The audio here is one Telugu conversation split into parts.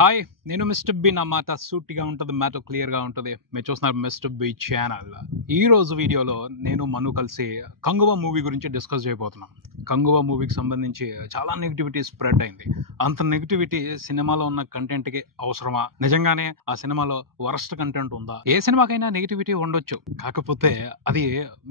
హాయ్, నేను మిస్టర్ బి. నా మాట సూటిగా ఉంటుంది, మ్యాటర్ క్లియర్గా ఉంటుంది. మీరు చూస్తున్నారు మిస్టర్ బి ఛానల్. ఈ రోజు వీడియోలో నేను మను కలిసి కంగువ మూవీ గురించి డిస్కస్ చేయబోతున్నాం. కంగువ మూవీకి సంబంధించి చాలా నెగిటివిటీ స్ప్రెడ్ అయింది. అంత నెగిటివిటీ సినిమాలో ఉన్న కంటెంట్కి అవసరమా? నిజంగానే ఆ సినిమాలో వరస్ట్ కంటెంట్ ఉందా? ఏ సినిమాకైనా నెగిటివిటీ ఉండొచ్చు, కాకపోతే అది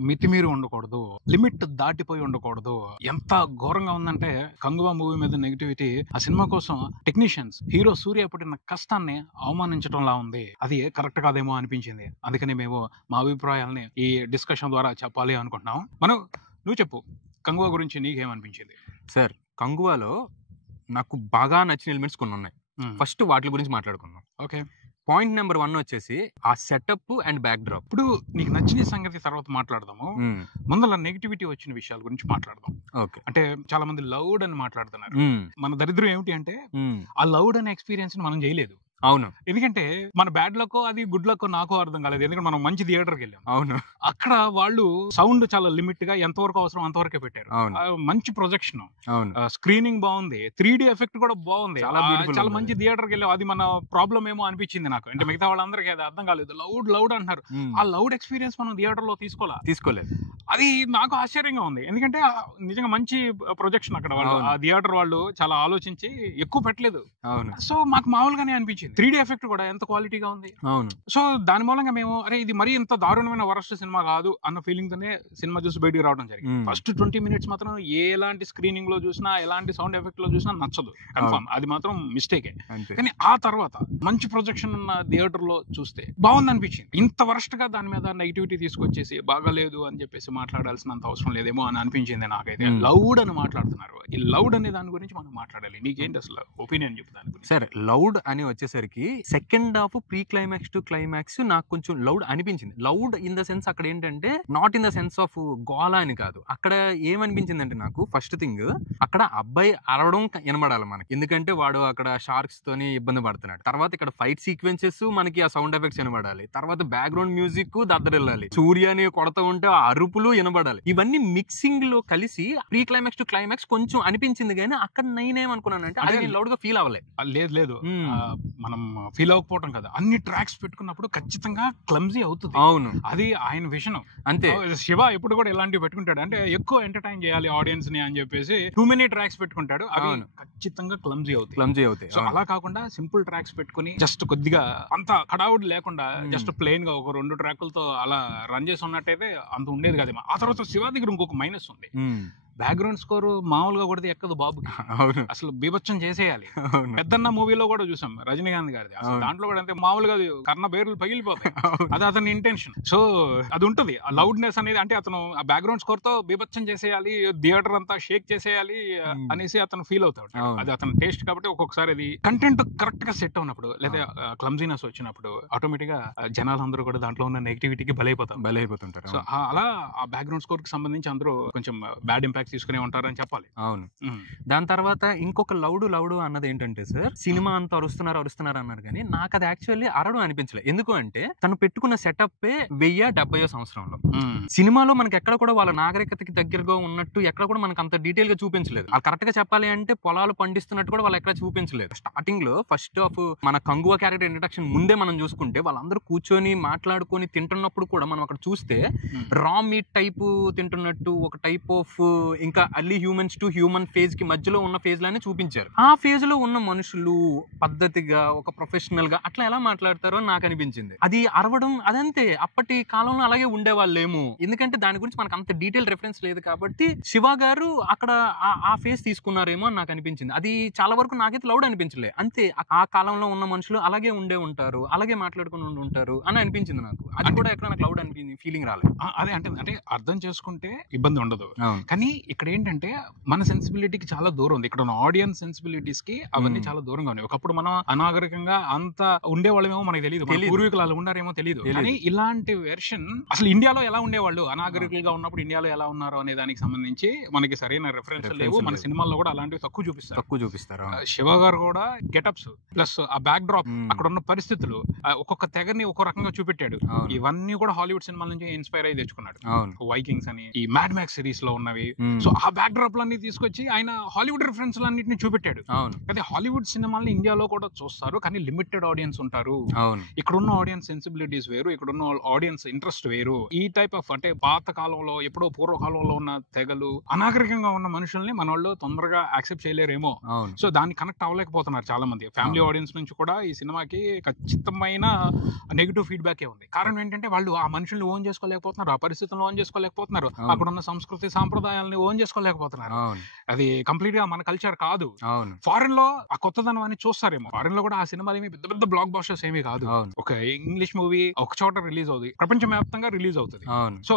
మితిమీరి ఉండకూడదు, లిమిట్ దాటిపోయి ఉండకూడదు. ఎంత ఘోరంగా ఉందంటే కంగువ మూవీ మీద నెగిటివిటీ ఆ సినిమా కోసం టెక్నీషియన్స్, హీరో సూర్య పడిన కష్టాన్ని అవమానించడంలా ఉంది. అది కరెక్ట్ కాదేమో అనిపించింది. అందుకని మేము మా అభిప్రాయాలని ఈ డిస్కషన్ ద్వారా చెప్పాలి అనుకుంటున్నాం. నువ్వు చెప్పు, కంగువ గురించి నీకేమనిపించింది? సార్, కంగువాలో నాకు బాగా నచ్చిన ఎలిమెంట్స్ కొన్ని ఉన్నాయి. ఫస్ట్ వాటి గురించి మాట్లాడుకుందాం. ఓకే. పాయింట్ నెంబర్ 1 వచ్చేసి ఆ సెటప్ అండ్ బ్యాక్ డ్రాప్. ఇప్పుడు నీకు నచ్చిన సంగతి తర్వాత మాట్లాడదాము. ముందల నెగిటివిటీ వచ్చిన విషయాల గురించి మాట్లాడదాం. ఓకే. అంటే చాలా మంది లౌడ్ అని మాట్లాడుతున్నారు. మన దరిద్రం ఏమిటి అంటే ఆ లౌడ్ అనే ఎక్స్పీరియన్స్ మనం చేయలేదు. అవును. ఎందుకంటే మన బ్యాడ్ లక్ అది గుడ్ లక్ నాకు అర్థం కాలేదు. ఎందుకంటే మనం మంచి థియేటర్కి వెళ్ళాం. అవును. అక్కడ వాళ్ళు సౌండ్ చాలా లిమిట్ గా ఎంతవరకు అవసరం అంతవరకే పెట్టారు. మంచి ప్రొజెక్షన్, స్క్రీనింగ్ బాగుంది, 3D ఎఫెక్ట్ కూడా బాగుంది, చాలా మంచి థియేటర్కి వెళ్ళాం. అది మన ప్రాబ్లం ఏమో అనిపించింది నాకు. అంటే మిగతా వాళ్ళందరికీ అది అర్థం కాలేదు. లౌడ్ అంటున్నారు. ఆ లౌడ్ ఎక్స్పీరియన్స్ మనం థియేటర్ లో తీసుకోలేదు. అది నాకు ఆశ్చర్యంగా ఉంది. ఎందుకంటే నిజంగా మంచి ప్రొజెక్షన్ అక్కడ వాళ్ళు, ఆ థియేటర్ వాళ్ళు చాలా ఆలోచించి ఎక్కువ పెట్టలేదు. సో మాకు మామూలుగానే అనిపించింది. 3D ఎఫెక్ట్ కూడా ఎంత క్వాలిటీగా ఉంది. అవును. సో దాని మూలంగా మేము ఇది మరీ ఇంత దారుణమైన వరస్ట్ సినిమా కాదు అన్న ఫీలింగ్ తోనే సినిమా చూసి బయటికి రావడం జరిగింది. ఫస్ట్ 20 minutes మాత్రం ఎలాంటి స్క్రీనింగ్ లో చూసినా, ఎలాంటి సౌండ్ ఎఫెక్ట్ లో చూసినా నచ్చదు, కన్ఫర్మ్. అది మాత్రం మిస్టేకే. కానీ ఆ తర్వాత మంచి ప్రొజెక్షన్ ఉన్న థియేటర్ లో చూస్తే బాగుంది అనిపించింది. ఇంత వరస్ట్ గా దాని మీద నెగిటివిటీ తీసుకొచ్చేసి బాగాలేదు అని చెప్పేసి మాట్లాడాల్సినంత అవసరం లేదేమో అని అనిపించింది నాకైతే. లౌడ్ అని మాట్లాడుతున్నారు. ఈ లౌడ్ అనే దాని గురించి మనం మాట్లాడాలి. నీకేంటి అసలు ఒపీనియన్ చెప్తాను సార్? లౌడ్ అని వచ్చేసరికి second half pre climax to climax నాకు కొంచెం లౌడ్ అనిపించింది. లౌడ్ ఇన్ ద సెన్స్ అక్కడ ఏంటంటే not in the sense of గోలా అని కాదు. అక్కడ ఏమనిపించింది అంటే నాకు ఫస్ట్ థింగ్, అక్కడ అబ్బాయి అరవడం వినబడాలి మనకి, ఎందుకంటే వాడు అక్కడ షార్క్స్ తోని ఇబ్బంది పడుతున్నాడు. తర్వాత ఇక్కడ ఫైట్ సీక్వెన్సెస్ మనకి ఆ సౌండ్ ఎఫెక్ట్స్ వినబడాలి. తర్వాత బ్యాక్గ్రౌండ్ మ్యూజిక్ దద్దరిల్లాలి, సూర్యాని కొడతా ఉంటే ఆ అరుపులు వినబడాలి. ఇవన్నీ మిక్సింగ్ లో కలిసి ప్రీ క్లైమాక్స్ టు క్లైమాక్స్ కొంచెం అనిపించింది. కానీ అక్కడ నేనేమనుకున్నానంటే అది నేను లౌడ్ గా ఫీల్ అవ్వలేదు. లేదు మనం ఫీల్ అవ్వకపోవటం కదా, అన్ని ట్రాక్స్ పెట్టుకున్నప్పుడు ఖచ్చితంగా క్లమ్జీ అవుతుంది. అవును, అది ఆయన విషయం అంతే. శివ ఎప్పుడు కూడా ఇలాంటివి పెట్టుకుంటాడు, అంటే ఎక్కువ ఎంటర్టైన్ చేయాలి ఆడియన్స్ ని అని చెప్పేసి టూ మెనీ ట్రాక్స్ పెట్టుకుంటాడు. అవి ఖచ్చితంగా అంత అవుతాయి. సో అలా కాకుండా సింపుల్ ట్రాక్స్ పెట్టుకుని జస్ట్ కొద్దిగా అంత హడావుడి లేకుండా జస్ట్ ప్లెయిన్ గా ఒక 2 ట్రాకులతో అలా రన్ చేసి ఉన్నట్టయితే అంత ఉండేది కదా. ఆ తర్వాత శివ దగ్గర ఇంకొక మైనస్ ఉంది. బ్యాక్గ్రౌండ్ స్కోర్ మామూలుగా కొడితే ఎక్కదు బాబుకి, అసలు బీభత్సం చేసేయాలి. పెద్దన్న మూవీలో కూడా చూసాం రజనీకాంత్ గారిది. అసలు దాంట్లో కూడా అంతే, మామూలుగా కర్ణ బేర్లు పగిలిపోతాయి. అది అతని ఇంటెన్షన్. సో అది ఉంటది ఆ లౌడ్నెస్ అనేది. అంటే అతను ఆ బ్యాక్గ్రౌండ్ స్కోర్ తో బీభత్సం చేసేయాలి, థియేటర్ అంతా షేక్ చేసేయాలి అనేసి అతను ఫీల్ అవుతాడు. అది అతని టేస్ట్. కాబట్టి ఒక్కొక్కసారి అది కంటెంట్ కరెక్ట్ గా సెట్ అవునప్పుడు లేదా క్లమ్జీనెస్ వచ్చినప్పుడు ఆటోమేటిక్ గా జనాలందరూ కూడా దాంట్లో ఉన్న నెగిటివిటీకి బలైపోతుంటారు. సో అలా ఆ బ్యాక్గ్రౌండ్ స్కోర్ కి సంబంధించి అందరూ కొంచెం బ్యాడ్ ఇంపాక్ట్ తీసుకునే ఉంటారని చెప్పాలి. అవును. దాని తర్వాత ఇంకొక లౌడ్ అన్నది ఏంటంటే సార్, సినిమా అంతా అరుస్తున్నారు అన్నారు కానీ నాకు అది యాక్చువల్లీ అరవడం అనిపించలేదు. ఎందుకు అంటే తను పెట్టుకున్న సెటప్ 1070వ సంవత్సరంలో. సినిమాలో మనకి ఎక్కడ కూడా వాళ్ళ నాగరికతకి దగ్గరగా ఉన్నట్టు ఎక్కడ కూడా మనకు అంత డీటెయిల్ గా చూపించలేదు. వాళ్ళు కరెక్ట్ గా చెప్పాలి అంటే పొలాలు పండిస్తున్నట్టు కూడా వాళ్ళు ఎక్కడ చూపించలేదు. స్టార్టింగ్ లో ఫస్ట్ ఆఫ్ మన కంగువ క్యారెక్టర్ ఇంట్రడక్షన్ ముందే మనం చూసుకుంటే వాళ్ళందరూ కూర్చొని మాట్లాడుకొని తింటున్నప్పుడు కూడా మనం అక్కడ చూస్తే రా మీట్ టైప్ తింటున్నట్టు ఒక టైప్ ఆఫ్ ఇంకా early humans to human phase కి మధ్యలో ఉన్న ఫేజ్ లానే చూపించారు. ఆ ఫేజ్ లో ఉన్న మనుషులు పద్ధతిగా ఒక ప్రొఫెషనల్ గా అట్లా ఎలా మాట్లాడతారో నాకు అనిపించింది. అది అరవడం అదంతే, అప్పటి కాలంలో అలాగే ఉండేవాళ్ళేమో. ఎందుకంటే దాని గురించి మనకు అంత డీటెయిల్ రెఫరెన్స్ లేదు కాబట్టి శివ గారు అక్కడ ఆ ఫేజ్ తీసుకున్నారేమో అని నాకు అనిపించింది. అది చాలా వరకు నాకైతే లౌడ్ అనిపించలే. అంతే, ఆ కాలంలో ఉన్న మనుషులు అలాగే ఉండే ఉంటారు, అలాగే మాట్లాడుకుని ఉంటారు అని అనిపించింది నాకు. అది కూడా ఎక్కడ నాకు లౌడ్ అనిపించింది, ఫీలింగ్ రాలేదు. అదే అంటే అర్థం చేసుకుంటే ఇబ్బంది ఉండదు. కానీ ఇక్కడ ఏంటంటే మన సెన్సిబిలిటీకి చాలా దూరం ఉంది. ఇక్కడ ఉన్న ఆడియన్స్ సెన్సిబిలిటీస్ కి అవన్నీ చాలా దూరంగా ఉన్నాయి. ఒకప్పుడు మనం అనాగరికంగా అంత ఉండేవాళ్ళమేమో మనకి తెలియదు, పూర్వీకులు అలా ఉన్నారేమో తెలియదు. కానీ ఇలాంటి వెర్షన్ అసలు ఇండియాలో ఎలా ఉండేవాళ్ళు, అనాగరికులుగా ఉన్నప్పుడు ఇండియాలో ఎలా ఉన్నారు అనే దానికి సంబంధించి మనకి సరైన రెఫరెన్స్ లేవు. మన సినిమాల్లో కూడా అలాంటివి తక్కువ చూపిస్తారు. శివ గారు కూడా గెటప్స్ ప్లస్ ఆ బ్యాక్ డ్రాప్, అక్కడ ఉన్న పరిస్థితులు, ఒక్కొక్క తెగని ఒక్కో రకంగా చూపెట్టాడు. ఇవన్నీ కూడా హాలీవుడ్ సినిమాల నుంచి ఇన్స్పైర్ అయ్యి తెచ్చుకున్నాడు. వైకింగ్స్ అని, ఈ మ్యాడ్ మ్యాక్స్ సిరీస్ లో ఉన్నవి, సో ఆ బ్యాక్ డ్రాప్ లన్నీ తీసుకొచ్చి ఆయన హాలీవుడ్ రిఫరెన్స్ అన్నింటినీ చూపెట్టాడు. అదే హాలీవుడ్ సినిమాల్ని ఇండియాలో కూడా చూస్తారు, కానీ లిమిటెడ్ ఆడియన్స్ ఉంటారు. ఇక్కడున్న ఆడియన్స్ సెన్సిబిలిటీస్ వేరు, ఇక్కడున్న ఆడియన్స్ ఇంట్రెస్ట్ వేరు. ఈ టైప్ ఆఫ్ అంటే పాత కాలంలో ఎప్పుడో పూర్వకాలంలో ఉన్న తెగలు, అనాగరికంగా ఉన్న మనుషుల్ని మన వాళ్ళు తొందరగా యాక్సెప్ట్ చేయలేరేమో. సో దాన్ని కనెక్ట్ అవ్వలేకపోతున్నారు చాలా మంది. ఫ్యామిలీ ఆడియన్స్ నుంచి కూడా ఈ సినిమాకి ఖచ్చితమైన నెగిటివ్ ఫీడ్బ్యాక్ ఉంది. కారణం ఏంటంటే వాళ్ళు ఆ మనుషుల్ని ఓన్ చేసుకోలేకపోతున్నారు, ఆ పరిస్థితులను ఓన్ చేసుకోలేకపోతున్నారు, అక్కడ ఉన్న సంస్కృతి సాంప్రదాయాలని ఓన్ చేసుకోలేకపోతున్నారు. అది కంప్లీట్ గా మన కల్చర్ కాదు. ఫారెన్ లో ఆ కొత్తదనం అని చూస్తారేమో. ఫారెన్ లో కూడా ఆ సినిమాలు ఏమి పెద్ద పెద్ద బ్లాక్ బాస్టర్స్ ఏమీ కాదు. ఒక ఇంగ్లీష్ మూవీ ఒక చోట రిలీజ్ అవుతుంది, ప్రపంచవ్యాప్తంగా రిలీజ్ అవుతుంది. సో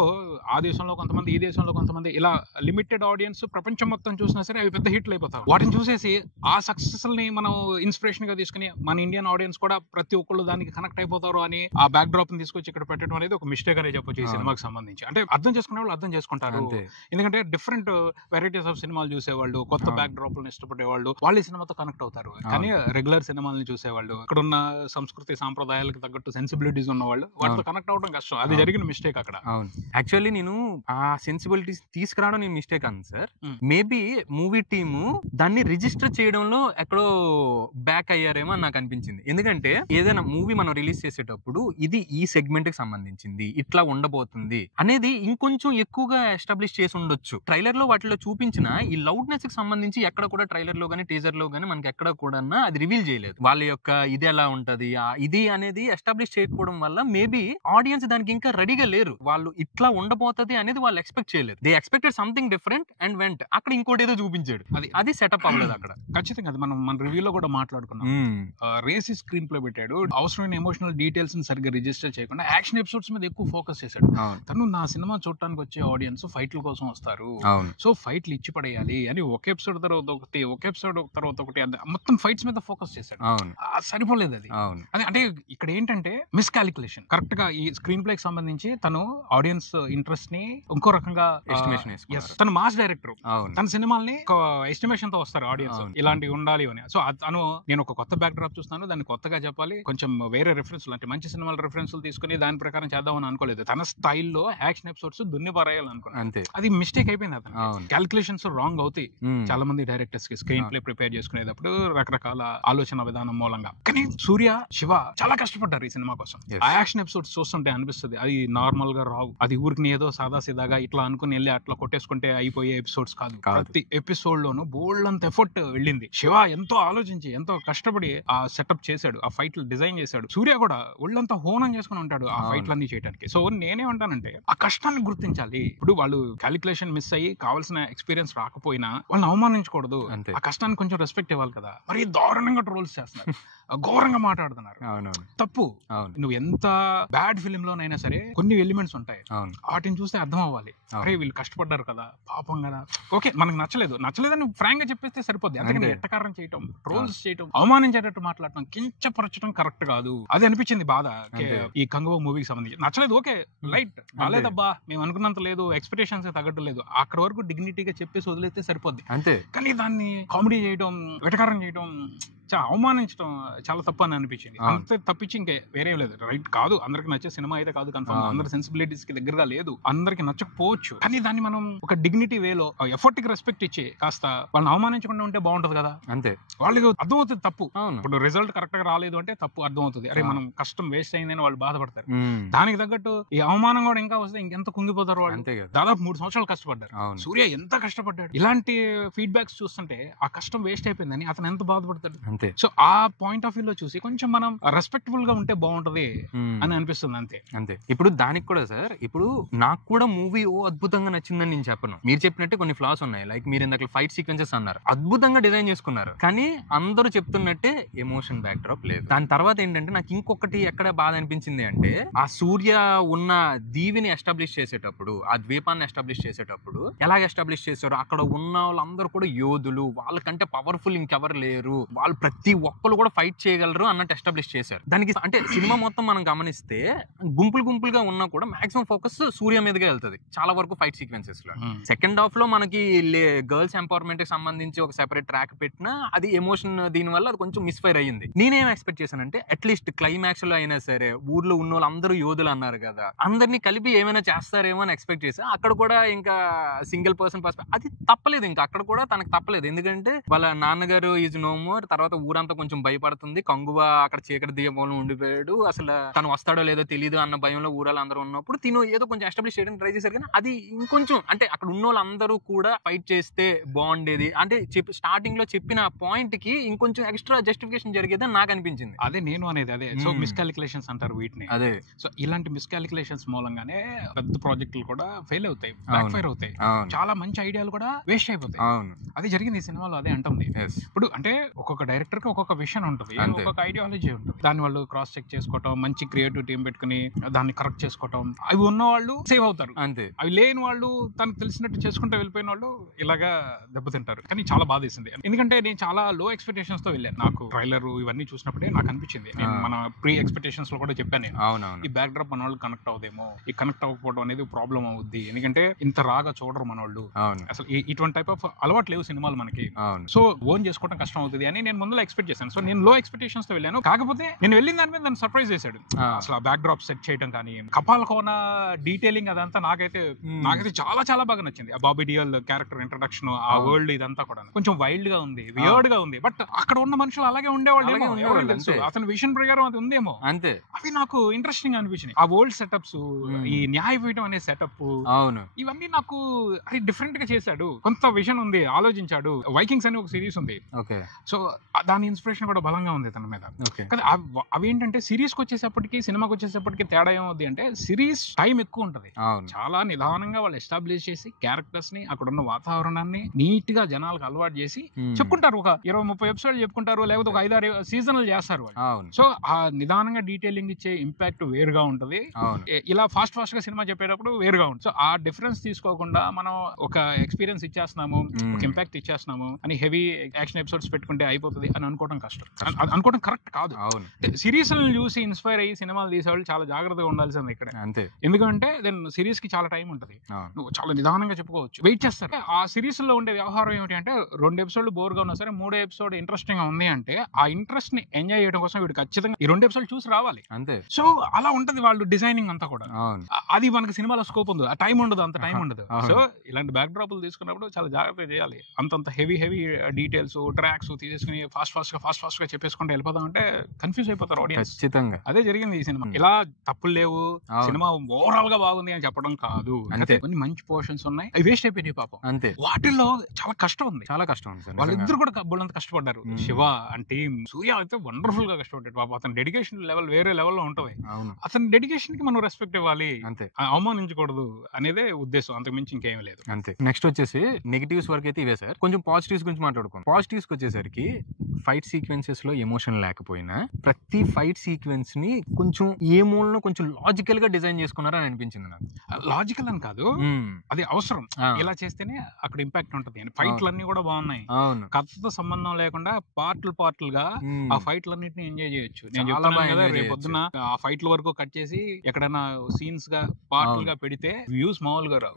ఆ దేశంలో కొంతమంది, ఈ దేశంలో కొంతమంది, ఇలా లిమిటెడ్ ఆడియన్స్ ప్రపంచం మొత్తం చూసినా సరే అవి పెద్ద హిట్లు అయిపోతారు. వాటిని చూసేసి ఆ సక్సెస్ ని మనం ఇన్స్పిరేషన్ గా తీసుకుని మన ఇండియన్ ఆడియన్స్ కూడా ప్రతి ఒక్కళ్ళు దానికి కనెక్ట్ అయిపోతారు అని ఆ బ్యాక్ డ్రాప్ ని తీసుకొచ్చి ఇక్కడ పెట్టడం అనేది ఒక మిస్టేక్ అనే చెప్పొచ్చు ఈ సినిమాకి సంబంధించి. అంటే అర్థం చేసుకునే వాళ్ళు అర్థం చేసుకుంటారు, ఎందుకంటే డిఫరెంట్ వెరైటీస్ ఆఫ్ సినిమాలు చూసేవాళ్ళు, కొత్త బ్యాక్ డ్రాప్ లను ఇష్టపడేవాళ్ళు, వాళ్ళు ఈ సినిమాతో కనెక్ట్ అవుతారు. కానీ రెగ్యులర్ సినిమాలను చూసేవాళ్ళు, ఇక్కడ ఉన్న సంస్కృతి సాంప్రదాయాలకు తగ్గట్టు సెన్సిబిలిటీస్ ఉన్న వాళ్ళు వాటితో కనెక్ట్ అవడం కష్టం. అది జరిగిన మిస్టేక్ అక్కడ. యాక్చువల్లీ నేను ఆ సెన్సిబిలిటీస్ తీసుకురావడం నేను మిస్టేక్ అను సార్. మేబీ మూవీ టీము దాన్ని రిజిస్టర్ చేయడంలో ఎక్కడో బ్యాక్ అయ్యారేమో అని నాకు అనిపించింది. ఎందుకంటే ఏదైనా మూవీ మనం రిలీజ్ చేసేటప్పుడు ఇది ఈ సెగ్మెంట్ కి సంబంధించింది, ఇట్లా ఉండబోతుంది అనేది ఇంకొంచెం ఎక్కువగా ఎస్టాబ్లిష్ చేసి ఉండొచ్చు. ట్రైలర్ లో వాటిలో చూపించిన ఈ లౌడ్నెస్ కి సంబంధించి ఎక్కడ కూడా ట్రైలర్ లో గానీ టీజర్ లో గానీ మనకి ఎక్కడ కూడా అది రివీల్ చేయలేదు. వాళ్ళ యొక్క ఇది ఎలా ఉంటది, ఇది అనేది ఎస్టాబ్లిష్ చేయకపోవడం వల్ల మేబీ ఆడియన్స్ దానికి ఇంకా రెడీగా లేరు. వాళ్ళు ఇట్లా ఉండబోతది అనేది వాళ్ళు ఎక్స్పెక్ట్ చేయలేదు. They expected something different and went అక్కడ ఇంకోటి ఏదో చూపించాడు. అది సెటప్ అవ్వలేదు అక్కడ. ఖచ్చితంగా అది మన రివ్యూలో కూడా మాట్లాడుకున్నాం. రేసి స్క్రీన్ ప్లే పెట్టాడు, అవసరమైన ఎమోషనల్ డీటెయిల్స్ సరిగ్గా రిజిస్టర్ చేయకుండా యాక్షన్ ఎపిసోడ్స్ మీద ఎక్కువ ఫోకస్ చేశాడు. తను నా సినిమా చూడటానికి వచ్చే ఆడియన్స్ ఫైట్ల కోసం వస్తారు, సో ఫైట్లు ఇచ్చి పడేయాలి అని ఒక ఎపిసోడ్ తర్వాత ఒకటి, ఒక ఎపిసోడ్ తర్వాత ఒకటి, మొత్తం ఫైట్స్ మీద ఫోకస్ చేశాడు. సరిపోలేదు అది. అంటే ఇక్కడ ఏంటంటే మిస్ క్యాలిక్యులేషన్. కరెక్ట్ గా ఈ స్క్రీన్ ప్లే కి సంబంధించి తను ఆడియన్స్ ఇంట్రెస్ట్ ని ఇంకో రకంగా తను మాస్ డైరెక్టర్, తన సినిమాల్ని ఎస్టిమేషన్ తో వస్తారు ఆడియన్స్, ఇలాంటివి ఉండాలి అని. సో తను నేను ఒక కొత్త బ్యాక్ డ్రాప్ చూస్తాను, దాన్ని కొత్తగా చెప్పాలి, కొంచెం వేరే రిఫరెన్స్ అంటే మంచి సినిమాల రిఫరెన్స్ తీసుకుని దాని ప్రకారం చేద్దామని అనుకోలేదు. తన స్టైల్లో యాక్షన్ ఎపిసోడ్స్ దున్ని పారేయాలనుకున్నాను. అంతే, అది మిస్టేక్ అయిపోయింది. అతను క్యాలిక్యులేషన్స్ రాంగ్ అవుతాయి చాలా మంది డైరెక్టర్స్ కి స్క్రీన్ ప్లే ప్రిపేర్ చేసుకునేటప్పుడు రకరకాల ఆలోచన విధానం మూలంగా. కానీ సూర్య, శివ చాలా కష్టపడ్డారు ఈ సినిమా కోసం. ఆ యాక్షన్ ఎపిసోడ్స్ చూస్తుంటే అనిపిస్తుంది అది నార్మల్ గా రావు, అది ఊరికి ఏదో సాదా సీదాగా ఇట్లా అనుకుని వెళ్ళి అట్లా కొట్టేసుకుంటే అయిపోయే ఎపిసోడ్స్ కాదు. ప్రతి ఎపిసోడ్ లోనూ బోల్డ్ అంత ఎఫర్ట్ వెళ్ళింది. శివ ఎంతో ఆలోచించి ఎంతో కష్టపడి ఆ సెటప్ చేశాడు, ఆ ఫైట్లు డిజైన్ చేశాడు. సూర్య కూడా ఒళ్ళంతా హోనం చేసుకుని ఉంటాడు ఆ ఫైట్లన్నీ చేయడానికి. సో నేనేమంటానంటే ఆ కష్టాన్ని గుర్తించాలి. ఇప్పుడు వాళ్ళు క్యాలిక్యులేషన్ మిస్ అయ్యి కావాల్సిన ఎక్స్పీరియన్స్ రాకపోయినా వాళ్ళని అవమానించకూడదు, ఆ కష్టానికి కొంచెం రెస్పెక్ట్ ఇవ్వాలి కదా. మరి దారుణంగా ట్రోల్స్ చేస్తున్నారు, ఘోరంగా మాట్లాడుతున్నారు. తప్పు. నువ్వు ఎంత బ్యాడ్ ఫిలిం లోనైనా సరే కొన్ని ఎలిమెంట్స్ ఉంటాయి, వాటిని చూస్తే అర్థం అవ్వాలి. అరే వీళ్ళు కష్టపడ్డారు కదా, పాపం కదా. ఓకే, మనకు నచ్చలేదని ఫ్రాంక్ గా చెప్పేస్తే సరిపోద్ది. అందుకని ఎట్టకారం చేయటం, ట్రోల్స్ చేయటం, అవమానించేటట్టు మాట్లాడటం, కించపరచడం కరెక్ట్ కాదు. అది అనిపించింది బాధ ఈ కంగువ మూవీకి సంబంధించి. నచ్చలేదు, ఓకే రైట్, రాలేదబ్బా, మేము అనుకున్నంత లేదు, ఎక్స్పెక్టేషన్స్ తగ్గట్టు లేదు, అక్కడ వరకు డిగ్నిటీగా చెప్పేసి వదిలేస్తే సరిపోద్ది. అంతే. కానీ దాన్ని కామెడీ చేయడం, వెటకారం చేయడం, అవమానించడం చాలా తప్పు అని అనిపించింది. అంతే తప్పించి ఇంకే వేరే లేదు. రైట్ కాదు, అందరికి నచ్చే సినిమా అయితే కాదు, కన్ఫర్మ్ అందరి సెన్సిబిలిటీస్ కి దగ్గరగా లేదు, అందరికి నచ్చకపోవచ్చు. కానీ దాన్ని మనం ఒక డిగ్నిటీ వేలో ఎఫర్ట్ కి రెస్పెక్ట్ ఇచ్చి కాస్త వాళ్ళని అవమానించకుండా ఉంటే బాగుంటది కదా. అంతే, వాళ్ళకి అర్థమవుతుంది తప్పు. ఇప్పుడు రిజల్ట్ కరెక్ట్ గా రాలేదు అంటే తప్పు అర్థమవుతుంది. అరే మనం కష్టం వేస్ట్ అయిందని వాళ్ళు బాధపడతారు. దానికి తగ్గట్టు ఈ అవమానం కూడా ఇంకా వస్తే ఇంకెంత కుంగిపోతారు వాళ్ళు. దాదాపు 3 సంవత్సరాలు కష్టపడ్డారు. సూర్య ఎంత కష్టపడ్డాడు. ఇలాంటి ఫీడ్బ్యాక్స్ చూస్తుంటే ఆ కష్టం వేస్ట్ అయిపోయిందని అతను ఎంత బాధపడతాడు. సో ఆ పాయింట్ ఆఫ్ వ్యూ లో చూసి కొంచెం మనం రెస్పెక్టబుల్ గా ఉంటే బాగుంటది అని అనిపిస్తుంది. అంతే. ఇప్పుడు దానికి కూడా సార్, ఇప్పుడు నాకు కూడా మూవీ అద్భుతంగా నచ్చిందని నేను చెప్పను. మీరు చెప్పినట్టే కొన్ని ఫ్లాస్ ఉన్నాయి. లైక్ మీరు ఇందాక ఫైట్ సీక్వెన్సెస్ అన్నారు, అద్భుతంగా డిజైన్ చేసుకున్నారు. కానీ అందరూ చెప్తున్నట్టే ఎమోషన్ బ్యాక్ డ్రాప్ లేదు. దాని తర్వాత ఏంటంటే నాకు ఇంకొకటి ఎక్కడ బాధ అనిపించింది అంటే, ఆ సూర్య ఉన్న దీవిని ఎస్టాబ్లిష్ చేసేటప్పుడు, ఆ ద్వీపాన్ని ఎస్టాబ్లిష్ చేసేటప్పుడు ఎలాగ ఎస్టాబ్లిష్ చేశారు, అక్కడ ఉన్న వాళ్ళందరూ కూడా యోధులు, వాళ్ళకంటే పవర్ఫుల్ ఇంకెవరు లేరు, వాళ్ళు ప్రతి ఒక్కరు కూడా ఫైట్ చేయగలరు అన్నట్టు ఎస్టాబ్లిష్ చేశారు. దానికి అంటే సినిమా మొత్తం మనం గమనిస్తే గుంపులుగా ఉన్నా కూడా మాక్సిమం ఫోకస్ సూర్య మీదగా వెళ్తుంది చాలా వరకు ఫైట్ సీక్వెన్సెస్ లో. సెకండ్ హాఫ్ లో మనకి గర్ల్స్ ఎంపవర్మెంట్ కి సంబంధించి ఒక సెపరేట్ ట్రాక్ పెట్టినా అది ఎమోషన్ దీని వల్ల అది కొంచెం మిస్ఫైర్ అయ్యింది. నేనేం ఎక్స్పెక్ట్ చేశానంటే అట్లీస్ట్ క్లైమాక్స్ లో అయినా సరే ఊర్లో ఉన్న వాళ్ళు అందరూ యోధులు అన్నారు కదా, అందరినీ కలిపి ఏమైనా చేస్తారేమో అని ఎక్స్పెక్ట్ చేశా. అక్కడ కూడా ఇంకా సింగిల్ పర్సన్ పర్స్పెక్టివ్ అది తప్పలేదు. ఇంకా అక్కడ కూడా తనకు తప్పలేదు, ఎందుకంటే వాళ్ళ నాన్నగారు ఈజ్ నో మోర్, తర్వాత ఊరంతా కొంచెం భయపడుతుంది, కంగువ అక్కడ చీకటి దీపంలో ఉండిపోయాడు, అసలు తను వస్తాడో లేదో తెలియదు అన్న భయంలో ఊరాలు అందరూ ఉన్నప్పుడు తిను ఏదో కొంచెం ఎస్టాబ్లిష్ చేయడానికి ట్రై చేశారు. కానీ అది ఇంకొంచెం అంటే అక్కడ ఉన్న వాళ్ళందరూ కూడా ఫైట్ చేస్తే బాగుండేది అంటే స్టార్టింగ్ లో చెప్పిన పాయింట్ కి ఇంకొంచెం ఎక్స్ట్రా జస్టిఫికేషన్ జరిగేదని నాకు అనిపించింది. అదే నేను అనేది అదే. సో మిస్కాలిక్యులేషన్స్ అంటారు వీటిని. అదే సో ఇలాంటి మిస్కాలిక్యులేషన్స్ మూలంగానే పెద్ద ప్రాజెక్టులు కూడా ఫెయిల్ అవుతాయి, బ్యాక్ ఫైర్ అవుతాయి, చాలా మంచి ఐడియాలు కూడా వేస్ట్ అయిపోతాయి. అది జరిగింది ఈ సినిమాలో, అదే అంటుంది. ఇప్పుడు అంటే ఒక్కొక్క డైరెక్టర్ కి ఒక్కొక్క విషన్ ఉంటుంది, ఒక్కొక్క ఐడియాలజీ ఉంటుంది. దాన్ని వాళ్ళు క్రాస్ చెక్ చేసుకోవటం, మంచి క్రియేటివ్ టీం పెట్టుకుని దాన్ని కరెక్ట్ చేసుకోవటం, అవి ఉన్న వాళ్ళు సేవ్ అవుతారు అంతే. అవి లేని వాళ్ళు తనకు తెలిసినట్టు చేసుకుంటూ వెళ్ళిపోయిన వాళ్ళు ఇలాగా దెబ్బతింటారు. కానీ చాలా బాధేసింది, ఎందుకంటే నేను చాలా లో ఎక్స్పెక్టేషన్స్ తో వెళ్ళాను. నాకు ట్రైలర్ ఇవన్నీ చూసినప్పుడే నాకు అనిపించింది, నేను మన ప్రీ ఎక్స్పెక్టేషన్స్ లో కూడా చెప్పాను నేను, ఈ బ్యాక్ డ్రాప్ మన వాళ్ళు కనెక్ట్ అవుదేమో, ఈ కనెక్ట్ అవ్వకపోవడం అనేది ప్రాబ్లం అవుద్ది, ఎందుకంటే ఇంత రాగా చూడరు మన వాళ్ళు, అసలు ఇటువంటి టైప్ ఆఫ్ అలవాటు లేవు సినిమాలు మనకి, సో ఓన్ చేసుకోవడం కష్టం అవుతుంది అని నేను ముందులో ఎక్స్పెక్ట్ చేశాను. సో నేను లో ఎక్స్పెక్టేషన్స్ తో వెళ్ళాను. కాకపోతే నేను వెళ్ళిన దాని మీద నన్ను సర్ప్రైజ్ చేశాడు. అసలు ఆ బ్యాక్ డ్రాప్ సెట్ చేయడం కానీ, కపాల కోన డీటెయిలింగ్ అదంతా నాకైతే చాలా చాలా బాగా నచ్చింది. ఆ బాబీ డియోల్ క్యారెక్టర్ ఇంట్రడక్షన్, ఆ వరల్డ్ ఇదంతా కూడా కొంచెం వైల్డ్ గా ఉంది, వియర్డ్ గా ఉంది. బట్ అక్కడ ఉన్న మనుషులు అలాగే ఉండేవాళ్ళు, అతని విషన్ ప్రకారం అది ఉందేమో అంతే. అవి నాకు ఇంట్రెస్టింగ్ అనిపించింది. ఆ వరల్డ్ సెటప్స్, ఈ న్యాయపీఠం అనే సెటప్, ఇవన్నీ నాకు అది డిఫరెంట్ గా చేశాడు. కొంత విషన్ ఉంది, ఆలోచించాడు. వైకింగ్స్ అనే ఒక సిరీస్ ఉంది, సో దాని ఇన్స్పిరేషన్ కూడా బలంగా ఉంది తన మీద. అవి ఏంటంటే సిరీస్ కి వచ్చేసప్పటికి, సినిమాకి వచ్చేసప్పటికి తేడా ఏమవుద్ది అంటే, సిరీస్ టైం ఎక్కువ ఉంటది, చాలా నిదానంగా వాళ్ళు ఎస్టాబ్లిష్ చేసి క్యారెక్టర్స్ ని, అక్కడ ఉన్న వాతావరణాన్ని నీట్ గా జనాలకు అలవాటు చేసి చెప్పుకుంటారు. ఒక 20-30 ఎపిసోడ్లు చెప్పుకుంటారు, లేకపోతే ఒక 5-6 సీజన్లు చేస్తారు వాళ్ళు. సో ఆ నిదానంగా డీటెయిలింగ్ ఇచ్చే ఇంపాక్ట్ వేరుగా ఉంటది, ఇలా ఫాస్ట్ గా సినిమా చెప్పేటప్పుడు వేరుగా ఉంటుంది. సో ఆ డిఫరెన్స్ తీసుకోకుండా మనం ఒక ఎక్స్పీరియన్స్ ఇచ్చేస్తున్నాము, ఒక ఇంపాక్ట్ ఇచ్చేస్తున్నాము అని హెవీ యాక్షన్ ఎపిసోడ్స్ పెట్టుకుంటే అయిపోతుంది అని అనుకోవడం కష్టం, అనుకోవడం కరెక్ట్ కాదు. సిరీస్ చూసి ఇన్స్పైర్ అయ్యి సినిమాలు తీసేవాళ్ళు చాలా జాగ్రత్తగా ఉండాల్సింది ఇక్కడ అంతే. ఎందుకంటే దెన్ సిరీస్ కి చాలా టైం ఉంటుంది, నువ్వు చాలా నిదానంగా చెప్పుకోవచ్చు, వెయిట్ చేస్తారు. ఆ సిరీస్ లో ఉండే వ్యవహారం ఏమిటి అంటే, 2 ఎపిసోడ్లు బోర్ గా ఉన్నా సరే 3వ ఎపిసోడ్ ఇంట్రెస్టింగ్ గా ఉంది అంటే, ఆ ఇంట్రెస్ట్ ని ఎంజాయ్ చేయడం కోసం వీడు ఖచ్చితంగా ఈ 2 ఎపిసోడ్లు చూసి రావాలి అంతే. సో అలా ఉంటది వాళ్ళు డిజైనింగ్ అంతా కూడా. అది మనకి సినిమాలో స్కోప్ ఉంది, ఆ టైం ఉండదు, అంత టైం ఉండదు. సో ఇలాంటి బ్యాక్ డ్రాప్లు తీసుకున్నప్పుడు చాలా జాగ్రత్తగా చేయాలి. అంతంత హెవీ డీటెయిల్స్, ట్రాక్స్ తీసుకుని ఫాస్ట్ గా చెప్పేసుకుంటే వెళ్ళిపోదాం అంటే కన్ఫ్యూజ్ అయిపోతారు ఆడియన్స్. ఖచ్చితంగా అదే జరిగింది ఈ సినిమా. ఇలా తప్పులు లేవు, సినిమా ఓవరాల్ గా బాగుంది అని చెప్పడం కాదు, అంతే. కొన్ని మంచి పోర్షన్స్ ఉన్నాయి, అవి వేస్ట్ అయిపోయినాయి పాపం అంతే. వాటిల్లో చాలా కష్టం ఉంది, వాళ్ళిద్దరు కూడా బోల్డంత కష్టపడ్డారు. శివ అండ్ టీమ్, సూర్య అయితే వండర్ఫుల్ గా కష్టపడ్డాడు పాపం. అతని డెడికేషన్ లెవెల్ వేరే లెవెల్లో ఉంటది. అతని డెడికేషన్ కి మనం రెస్పెక్ట్ ఇవ్వాలి అంతే, అవమానించకూడదు అనేదే ఉద్దేశం, అంతకు మించి ఇంకేమీ లేదు అంతే. నెక్స్ట్ వచ్చేసి నెగిటివ్స్ వరకు అయితే ఇవే సార్. కొంచెం పాజిటివ్స్ గురించి మాట్లాడుకోండి. పాజిటివ్స్ వచ్చేసరికి ఫైట్ సీక్వెన్సెస్ లో ఎమోషన్ లేకపోయినా ప్రతి ఫైట్ సీక్వెన్స్ ని కొంచెం ఏ మూలలో కొంచెం లాజికల్ గా డిజైన్ చేసుకున్నారని అనిపించింది నాకు. లాజికల్ అని కాదు, అది అవసరం, ఇలా చేస్తేనే అక్కడ ఇంపాక్ట్ ఉంటది. ఫైట్లు అన్ని కూడా బాగున్నాయి, కథతో సంబంధం లేకుండా పార్ట్లుగా ఆ ఫైట్లన్నిటిని ఎంజాయ్ చేయొచ్చు. నేను చెప్తాను కదా, రేపు పొద్దున ఆ ఫైట్ల వరకు కట్ చేసి ఎక్కడైనా సీన్స్ గా పార్ట్లుగా పెడితే వ్యూస్ మామూలుగా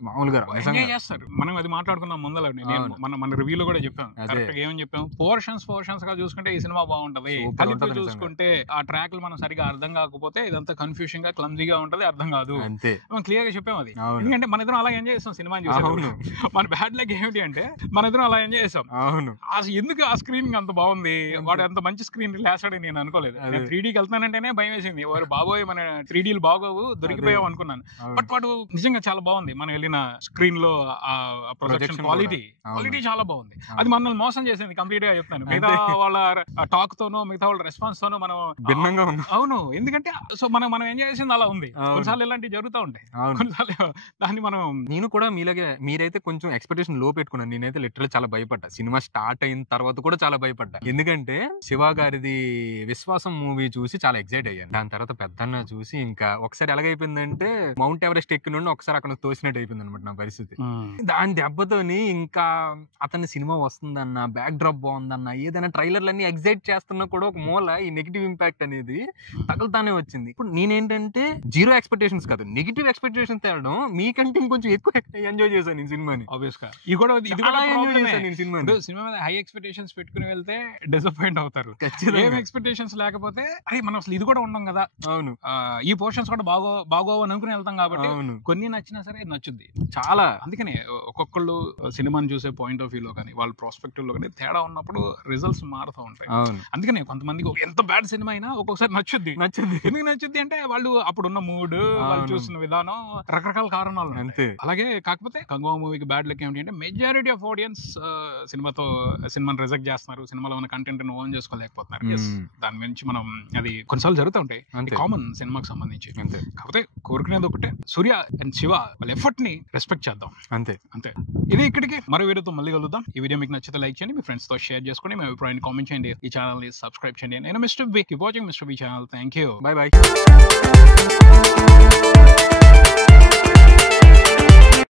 ఎంజాయ్ చేస్తారు. మనం అది మాట్లాడుకున్నాం ముందర, మన రివ్యూలో కూడా చెప్పాం. కరెక్ట్ గా ఏమని చెప్పాం, పోర్షన్స్ గా చూసుకుంటే ఈ సినిమా బాగుంటది, కలిపి చూసుకుంటే ఆ ట్రాక్లు మనం సరిగా అర్థం కాకపోతే ఇదంతా కన్ఫ్యూషన్ గా క్లమ్జీగా ఉంటది, అర్థం కాదు. మనం క్లియర్ గా చెప్పాం అది. ఎందుకంటే మన ఇద్దరం అలా ఎంజాయ్ చేస్తాం సినిమా చూసాం. మన బ్యాడ్ లక్ ఏమిటి అంటే, మన ఇద్దరం అలా ఎంజాయ్ చేస్తాం. ఎందుకు ఆ స్క్రీన్ అంత బాగుంది, వాడు అంత మంచి స్క్రీన్ లేస్తాడని నేను అనుకోలేదు. నేను 3Dకి వెళ్తానంటేనే భయం వేసింది, వాడు బాబోయ్ మన 3Dలు బాగోవు, దొరికిపోయావు అనుకున్నాను. బట్ వాడు నిజంగా చాలా బాగుంది. మనం వెళ్ళిన స్క్రీన్ లో ఆ ప్రొజెక్షన్ క్వాలిటీ చాలా బాగుంది. అది మనల్ని మోసం చేసింది కంప్లీట్ గా చెప్తాను. మిగతా వాళ్ళ టాక్ తోనో, మిగతా వాళ్ళ రెస్పాన్స్ తోనో మనం భిన్నంగా ఉంది. అవును, ఎందుకంటే సో మనం ఎంజాయ్ చేసింది అలా ఉంది. కొన్నిసార్లు ఇలాంటివి జరుగుతూ ఉంటాయి, కొన్నిసార్లు దాన్ని మనం. నేను కూడా మీలాగే, మీరైతే కొంచెం ఎక్స్పెక్టేషన్ లో పెట్టుకున్నాను. నేనైతే లిటరల్ చాలా భయపడ్డా, సినిమా స్టార్ట్ అయిన తర్వాత కూడా చాలా భయపడ్డా. ఎందుకంటే శివ గారిది విశ్వాసం మూవీ చూసి చాలా ఎక్సైట్ అయ్యాను. దాని తర్వాత పెద్దన్న చూసి ఇంకా ఒకసారి ఎలాగైపోయిందంటే, మౌంట్ ఎవరెస్ట్ ఎక్కి నుండి ఒకసారి అక్కడ తోసినట్టు అయిపోయింది అనమాట నా పరిస్థితి. దాని దెబ్బతోని ఇంకా అతని సినిమా వస్తుందన్న, బ్యాక్ డ్రాప్ బాగుందన్న, ఏదైనా ట్రైలర్ ట్రైలర్లన్నీ ఎగ్జైట్ చేస్తున్నా కూడా ఒక మూల ఈ నెగిటివ్ ఇంపాక్ట్ అనేది తగులుతానే వచ్చింది. ఇప్పుడు నేనేంటంటే జీరో ఎక్స్పెక్టేషన్స్ కాదు, నెగిటివ్ ఎక్స్పెక్టేషన్ తేవడం మీకంటే ఇంకొంచెం ఎక్కువ ఎంజాయ్ చేశాను నేను సినిమాని. ఆబ్వియస్ గా ఇది కూడా ఎంజాయ్ చేశాను నేను సినిమాని. సినిమా మీద హై ఎక్స్పెక్టేషన్స్ పెట్టుకుని వెళ్తే డిసప్పాయింట్ అవుతారు. ఏం ఎక్స్పెక్టేషన్స్ లేకపోతే అరే మనం అసలు ఇది కూడా ఉండం కదా, అవును ఈ పోర్షన్స్ కూడా బాగోవు అని అనుకుని వెళ్తాం కాబట్టి కొన్ని నచ్చినా సరే నచ్చుద్ది చాలా. అందుకనే ఒక్కొక్కళ్ళు సినిమాని చూసే పాయింట్ ఆఫ్ వ్యూలో కానీ వాళ్ళ ప్రాస్పెక్టివ్ లో కానీ తేడా ఉన్నప్పుడు రిజల్ట్స్ మారుతూ ఉంటాయి. అందుకనే కొంతమందికి ఎంత బ్యాడ్ సినిమా అయినా ఒక్కొక్కసారి నచ్చుద్ది. ఎందుకు నచ్చుద్ది అంటే వాళ్ళు అప్పుడున్న మూడ్, వాళ్ళు చూసిన విధానం, రకరకాల కారణాలు అంతే. అలాగే కాకపోతే కంగువా మూవీకి బ్యాడ్ లక్ ఏంటి అంటే మెజారిటీ ఆఫ్ ఆడియన్స్ సినిమాని రిజెక్ట్ చేస్తున్నారు, సినిమాలో ఉన్న కంటెంట్ ఓన్ చేసుకోలేకపోతున్నారు. దాని గురించి మనం అది కొన్నిసార్లు జరుగుతూ ఉంటాయి, కామన్ సినిమాకి సంబంధించి. అంతే. కాకపోతే కోరుకునేది ఒకటే, సూర్య అండ్ శివ వాళ్ళ ఎఫర్ట్ ని రెస్పెక్ట్ చేద్దాం. అంతే. ఇది ఇక్కడికి. మరో వీడియోతో మళ్ళీ కలుద్దాం. ఈ వీడియో మీకు నచ్చితే లైక్ చేయండి, మీ ఫ్రెండ్స్ తో షేర్ చేసుకోండి, మీ అభిప్రాయాన్ని కామెంట్ చేయండి, ఈ ఛానల్ ని సబ్స్క్రైబ్ చేయండి. నేను mister B, keep watching mister B channel. Thank you. Bye by.